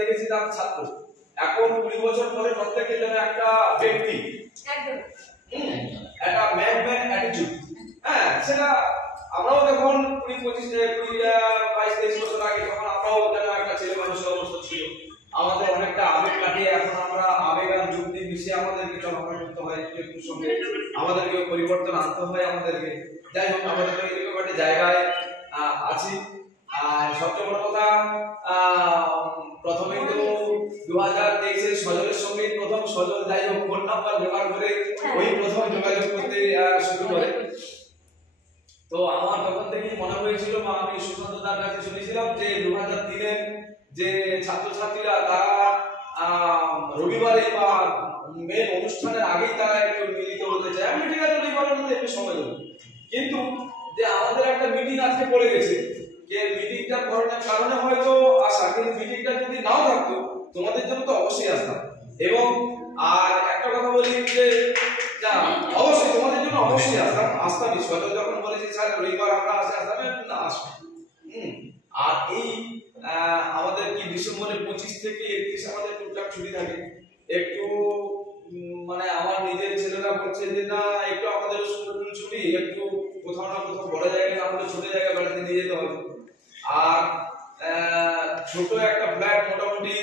দেখেছি তার ছাত্র, এখন 20 বছর পরে প্রত্যেকের জন্য একটা ব্যক্তি, একদম একটা ম্যান অ্যাটিটিউড। হ্যাঁ, সেটা আমরাও যখন 22-23 বছর আগে তখন আমরাও যেন একটা ছেলে মানুষের অবস্থা ছিল, আমাদের অনেকটা আবেগ কাটিয়ে এখন আমরা আবেগ আর যুক্তি মিশিয়ে আমাদেরকে চলাফেরা করতে হয় একটু সঙ্গে, আমাদেরকে পরিবর্তন আনতে হয় আমাদেরকে। যাই হোক, আমাদের এরকম একটা জায়গায় আছি। আর সবচেয়ে বড় কথা, প্রথমে তো 2023-এর সজলের সঙ্গে প্রথম সজল যাই হোক ফোন নাম্বার জোগাড় করে ওই প্রথম যোগাযোগ করতে শুরু করে। তো আমার তখন থেকেই মনে হয়েছিল বা আমি সুশান্ত দার কাছে শুনেছিলাম যে 2003-এর যে ছাত্রছাত্রীরা তারা রবিবারে বা মেন অনুষ্ঠানের আগেই তারা একটু মিলিত হতে চায়। আমি ঠিক আছে রবিবারের মধ্যে একটু সময় দেবো, কিন্তু যে আমাদের একটা মিটিং আজকে পড়ে গেছে, যে মিটিংটা করার কারণে হয়তো আসা, কিন্তু মিটিংটা যদি নাও থাকতো তোমাদের জন্য তো অবশ্যই আসতাম। এবং আর একটা কথা বলি যে না, অবশ্যই তোমাদের জন্য অবশ্যই আসতামই। সজল যখন বলেছি স্যার রবিবার আমরা আসতাম না, আসবো। আর এই আমাদের কি ডিসেম্বরের 25 থেকে 31 আমাদের টুকটাক ছুটি থাকে। একটু মানে আমার নিজের ছেলেরা বলছে যে না একটু আমাদের স্কুল ছুটি, একটু কোথাও না কোথাও বড় জায়গায় আমাদের ছোট জায়গায় বেড়াতে নিয়ে যেতে হবে। আর ছোট একটা ফ্ল্যাট মোটামুটি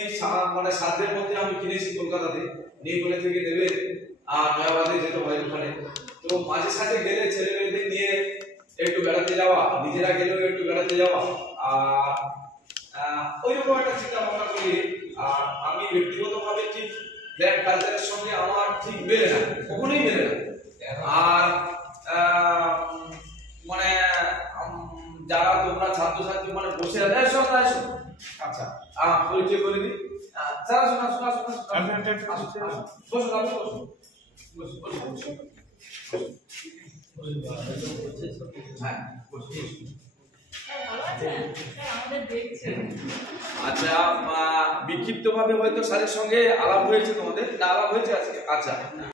মানে 7 মধ্যে আমি কিনেছি কলকাতাতে, নিউকলে থেকে নেবে আর নয়াবাদে যেতে হয় ওখানে। তো মাঝে সাঝে গেলে ছেলেমেয়েদের নিয়ে একটু বেড়াতে যাওয়া, নিজেরা গেলেও একটু বেড়াতে যাওয়া, আর ওইরকম একটা চিন্তা ভাবনা করি। আর আমি ব্যক্তিগতভাবে ঠিক ফ্ল্যাট কালচারের সঙ্গে আমার ঠিক মেলে না, কখনোই মেলে না। আর মানে যারা তোমরা ছাত্রছাত্রী মানে বসে আছে আসো, আচ্ছা পরিচয় করে দিই। যারা শোনা বসো হ্যাঁ আচ্ছা, বিক্ষিপ্ত ভাবে হয়তো স্যারের সঙ্গে আলাপ হয়েছে, তোমাদের না আলাপ হয়েছে আজকে? আচ্ছা।